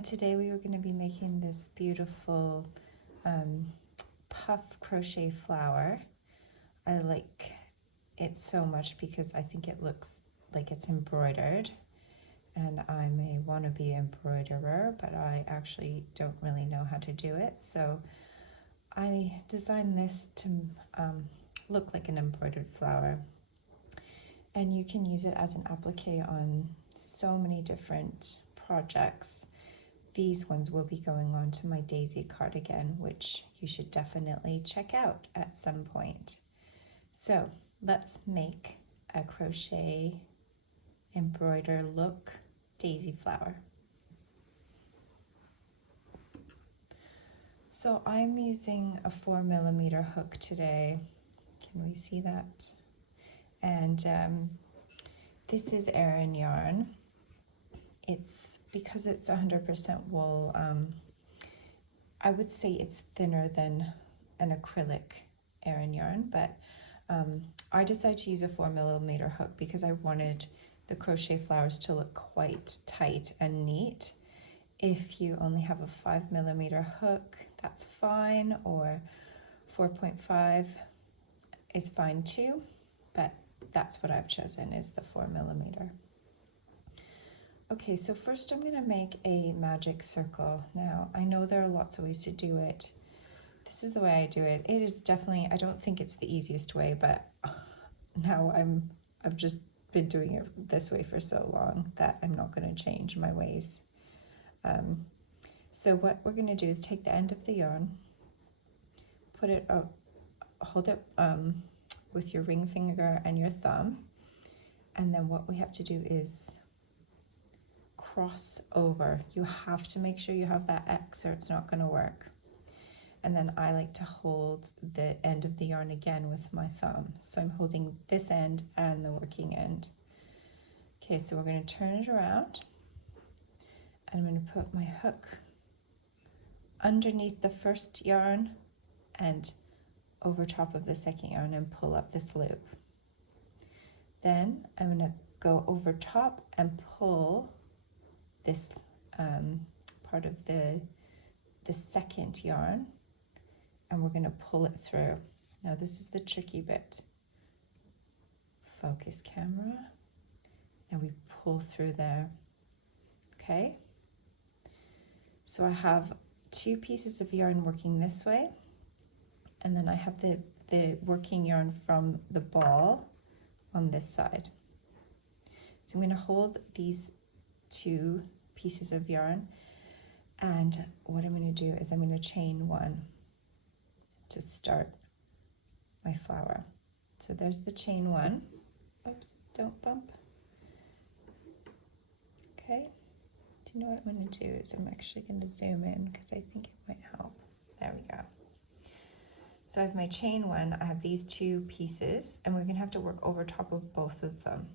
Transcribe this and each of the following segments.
And today we were going to be making this beautiful puff crochet flower. I like it so much because I think it looks like it's embroidered, and I'm a wannabe embroiderer, but I actually don't really know how to do it. So I designed this to look like an embroidered flower, and you can use it as an applique on so many different projects. These ones will be going on to my daisy cardigan, which you should definitely check out at some point. So let's make a crochet embroider look daisy flower. So I'm using a 4mm hook today. Can we see that? And this is Aran Yarn. It's because it's 100% wool. I would say it's thinner than an acrylic Aran Yarn, but I decided to use a 4mm hook because I wanted the crochet flowers to look quite tight and neat. If you only have a 5mm hook, that's fine, or 4.5 is fine too, but that's what I've chosen, is the 4mm. Okay, so first I'm gonna make a magic circle. Now, I know there are lots of ways to do it. This is the way I do it. It is definitely, I don't think it's the easiest way, but now I've just been doing it this way for so long that I'm not gonna change my ways. So what we're gonna do is take the end of the yarn, put it up, hold it with your ring finger and your thumb, and then what we have to do is cross over. You have to make sure you have that X or it's not going to work. And then I like to hold the end of the yarn again with my thumb. So I'm holding this end and the working end. Okay, so we're going to turn it around, and I'm going to put my hook underneath the first yarn and over top of the second yarn and pull up this loop. Then I'm going to go over top and pull this part of the second yarn, and we're going to pull it through. Now this is the tricky bit. Focus camera. Now we pull through there. Okay, so I have 2 pieces of yarn working this way, and then I have the working yarn from the ball on this side. So I'm going to hold these 2 pieces of yarn, and what I'm going to do is I'm going to chain 1 to start my flower. So there's the chain 1. Oops, don't bump. Okay, do you know what I'm going to do is I'm actually going to zoom in because I think it might help. There we go. So I have my chain 1, I have these 2 pieces, and we're going to have to work over top of both of them.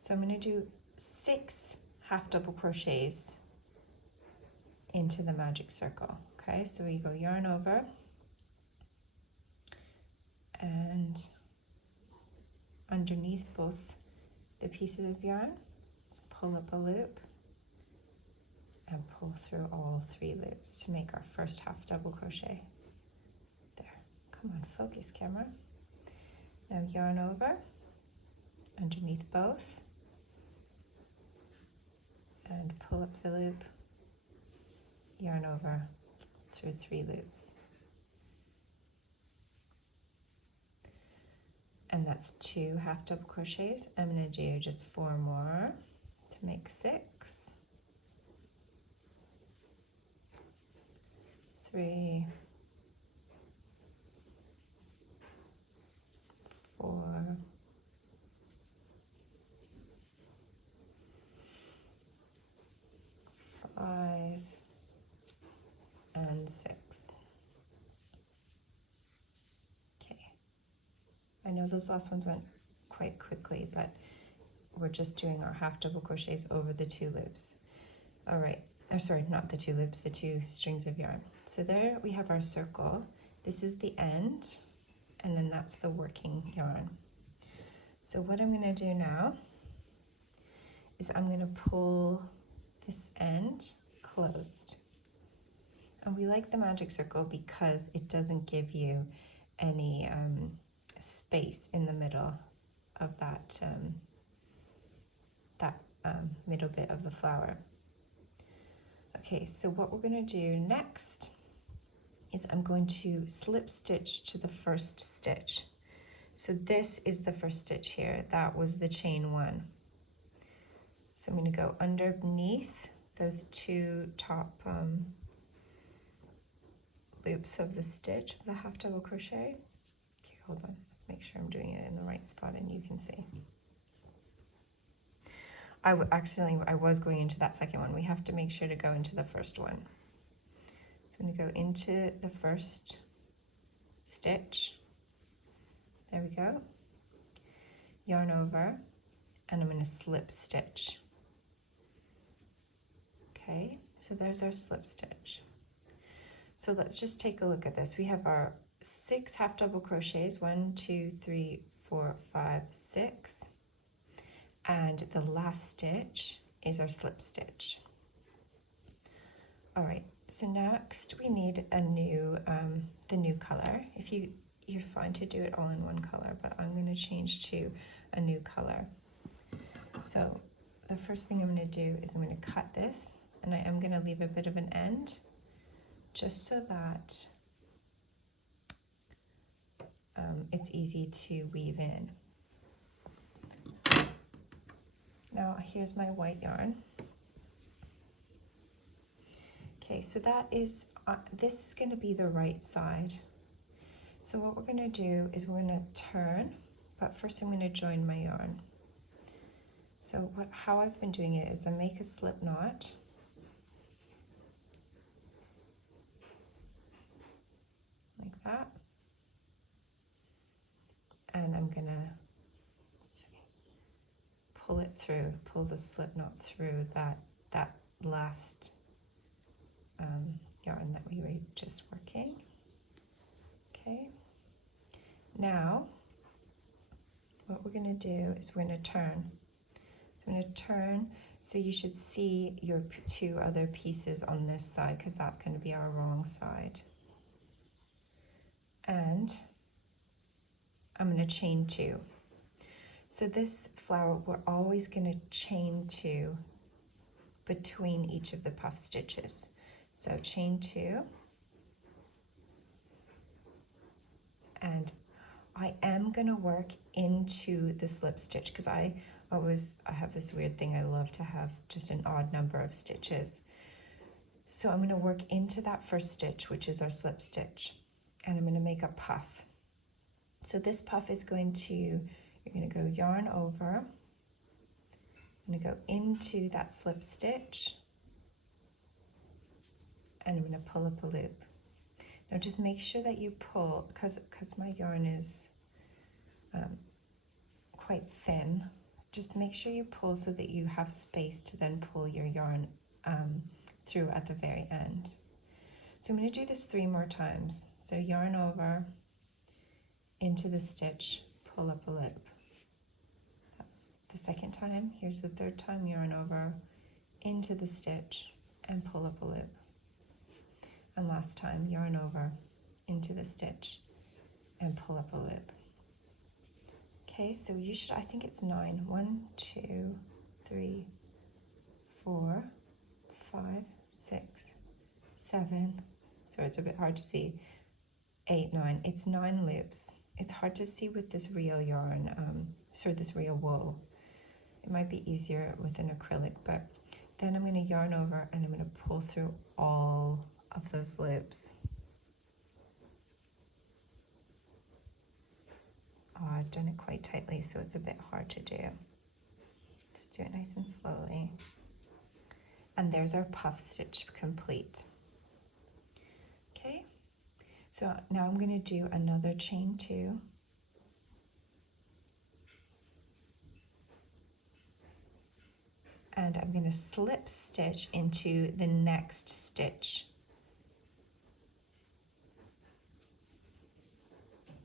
So I'm going to do 6 half double crochets into the magic circle. Okay, so we go yarn over and underneath both the pieces of yarn, pull up a loop and pull through all 3 loops to make our first half double crochet. There, come on, focus camera. Now yarn over underneath both and pull up the loop, yarn over through 3 loops. And that's 2 half double crochets. I'm going to do just 4 more to make 6. 3, 4, 5, and 6. Okay, I know those last ones went quite quickly, but we're just doing our half double crochets over the 2 loops. All right, or sorry, not the 2 loops, the 2 strings of yarn. So there we have our circle. This is the end, and then that's the working yarn. So what I'm going to do now is I'm going to pull this end closed. And we like the magic circle because it doesn't give you any space in the middle of that middle bit of the flower. Okay, so what we're going to do next is I'm going to slip stitch to the first stitch. So this is the first stitch here. That was the chain one. So I'm going to go underneath those two top loops of the stitch of the half double crochet. Okay, hold on. Let's make sure I'm doing it in the right spot and you can see. I was going into that second one. We have to make sure to go into the first one. So I'm going to go into the first stitch. There we go. Yarn over, and I'm going to slip stitch. Okay, so there's our slip stitch. So let's just take a look at this. We have our 6 half double crochets, 1, 2, 3, 4, 5, 6. And the last stitch is our slip stitch. All right, so next we need a new, the new color. If you're fine to do it all in one color, but I'm going to change to a new color. So the first thing I'm going to do is I'm going to cut this, and I am going to leave a bit of an end, just so that it's easy to weave in. Now here's my white yarn. Okay, so that is, this is going to be the right side. So what we're going to do is we're going to turn, but first I'm going to join my yarn. So how I've been doing it is I make a slip knot. Like that. And I'm going to pull it through, pull the slip knot through that last yarn that we were just working. Okay, now what we're going to do is we're going to turn. So I'm going to turn, so you should see your 2 other pieces on this side, because that's going to be our wrong side. And I'm going to chain 2. So this flower, we're always going to chain 2 between each of the puff stitches. So chain 2, and I am going to work into the slip stitch, because I have this weird thing. I love to have just an odd number of stitches. So I'm going to work into that first stitch, which is our slip stitch, and I'm going to make a puff. So this puff is going to, you're going to go yarn over, I'm going to go into that slip stitch, and I'm going to pull up a loop. Now just make sure that you pull, because my yarn is quite thin, just make sure you pull so that you have space to then pull your yarn through at the very end. So I'm going to do this 3 more times. So yarn over, into the stitch, pull up a loop. That's the second time. Here's the third time, yarn over, into the stitch, and pull up a loop. And last time, yarn over, into the stitch, and pull up a loop. Okay, so you should, I think it's 9. 1, 2, 3, 4, 5, 6, 7. So it's a bit hard to see. 8, 9. It's 9 loops. It's hard to see with this real yarn, this real wool. It might be easier with an acrylic, but then I'm going to yarn over and I'm going to pull through all of those loops. Oh, I've done it quite tightly, so it's a bit hard to do. Just do it nice and slowly. And there's our puff stitch complete. Okay, so now I'm going to do another chain 2. And I'm going to slip stitch into the next stitch.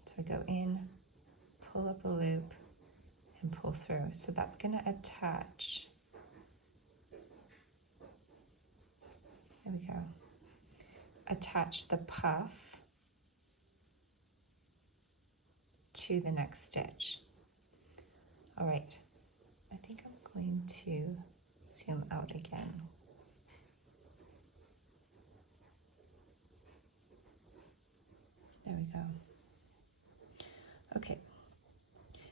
So I go in, pull up a loop, and pull through. So that's going to attach There we go. Attach the puff to the next stitch. All right, I think I'm going to zoom out again. There we go. Okay,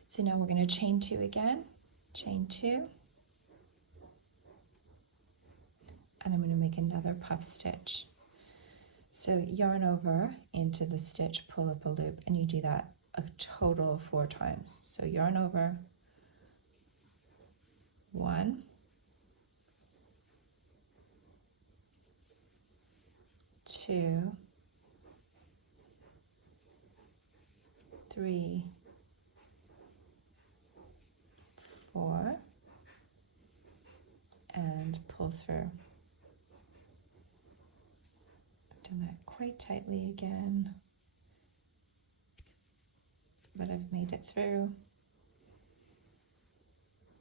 so now we're going to chain 2 again, chain 2, and I'm going to make another puff stitch. So yarn over into the stitch, pull up a loop, and you do that a total of 4 times. So yarn over, 1, 2, 3, 4, and pull through. I've done that quite tightly again, but I've made it through.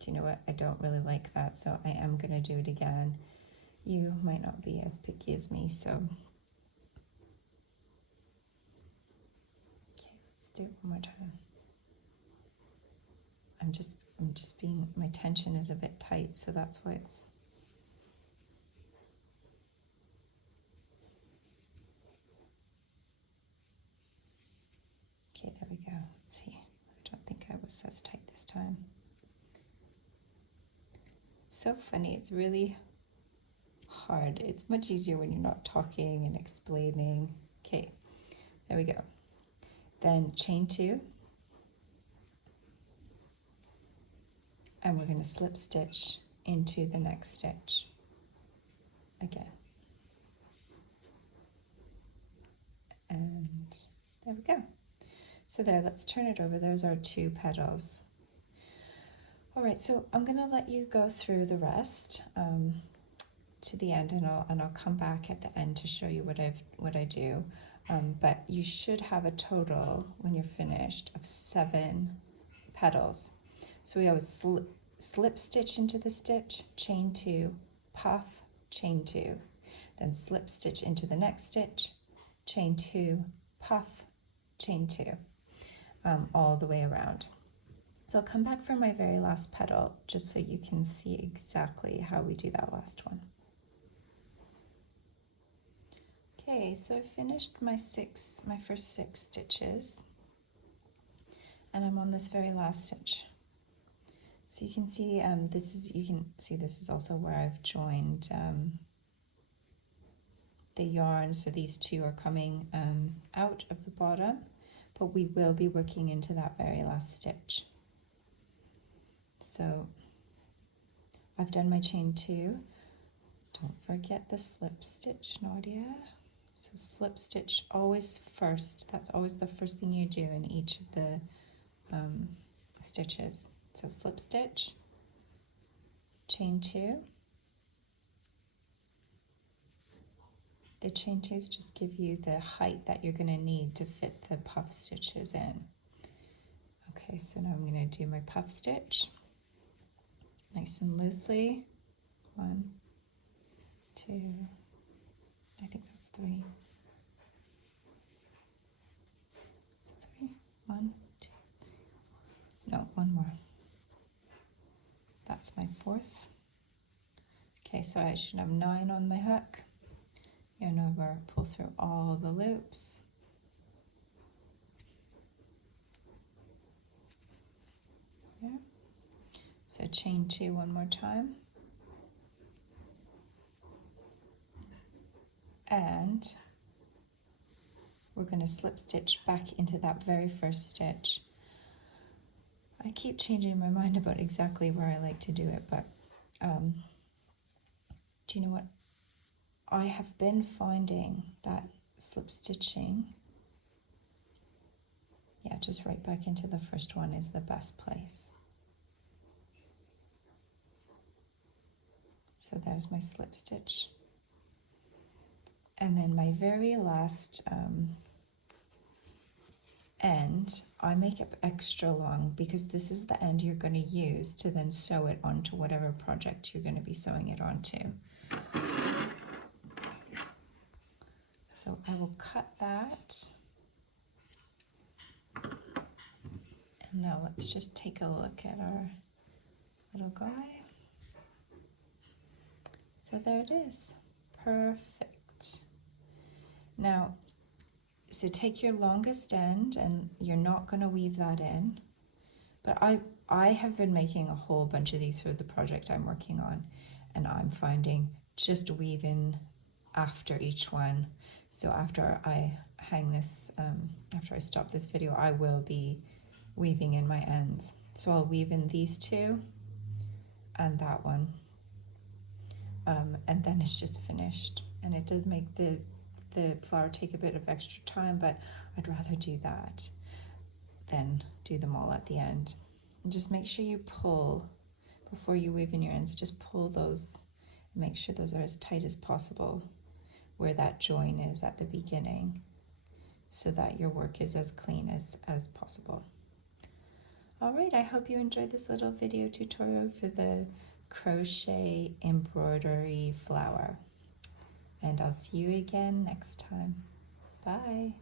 Do you know what? I don't really like that, so I am going to do it again. You might not be as picky as me, so okay, let's do it one more time. I'm just being, my tension is a bit tight, so that's why it's. Okay, there we go. Let's see. I don't think I was as tight this time. It's so funny. It's really hard. It's much easier when you're not talking and explaining. Okay, there we go. Then chain 2. And we're going to slip stitch into the next stitch again. And there we go. So there, let's turn it over. There's our 2 petals. All right, so I'm going to let you go through the rest to the end, and I'll come back at the end to show you what I do. But you should have a total when you're finished of 7 petals. So we always slip stitch into the stitch, chain 2, puff, chain 2, then slip stitch into the next stitch, chain 2, puff, chain 2, all the way around. So I'll come back for my very last petal just so you can see exactly how we do that last one. Okay, so I finished my first 6 stitches, and I'm on this very last stitch. So you can see this is also where I've joined the yarn. So these 2 are coming out of the bottom, but we will be working into that very last stitch. So I've done my chain 2. Don't forget the slip stitch, Nadia. So slip stitch always first. That's always the first thing you do in each of the stitches. So slip stitch, chain 2. The chain 2s just give you the height that you're going to need to fit the puff stitches in. Okay, so now I'm going to do my puff stitch, nice and loosely. 1, 2, I think that's 3. Is it 3? 1, 2, 3. No, one more. That's my 4th. Okay, so I should have 9 on my hook. Yarn over, pull through all the loops. Yeah. So chain 2 one more time. And we're going to slip stitch back into that very first stitch. I keep changing my mind about exactly where I like to do it, but do you know what? I have been finding that slip stitching, yeah, just right back into the first one is the best place. So there's my slip stitch. And then my very last end, I make it extra long because this is the end you're going to use to then sew it onto whatever project you're going to be sewing it onto. I will cut that. And now let's just take a look at our little guy. So there it is. Perfect. Now, so take your longest end, and you're not going to weave that in. But I have been making a whole bunch of these for the project I'm working on, and I'm finding just weaving after each one. So after I hang this, after I stop this video, I will be weaving in my ends. So I'll weave in these two and that one, and then it's just finished. And it does make the flower take a bit of extra time, but I'd rather do that than do them all at the end. And just make sure you pull before you weave in your ends. Just pull those, make sure those are as tight as possible where that join is at the beginning, so that your work is as clean as possible. All right, I hope you enjoyed this little video tutorial for the crochet embroidery flower, and I'll see you again next time. Bye.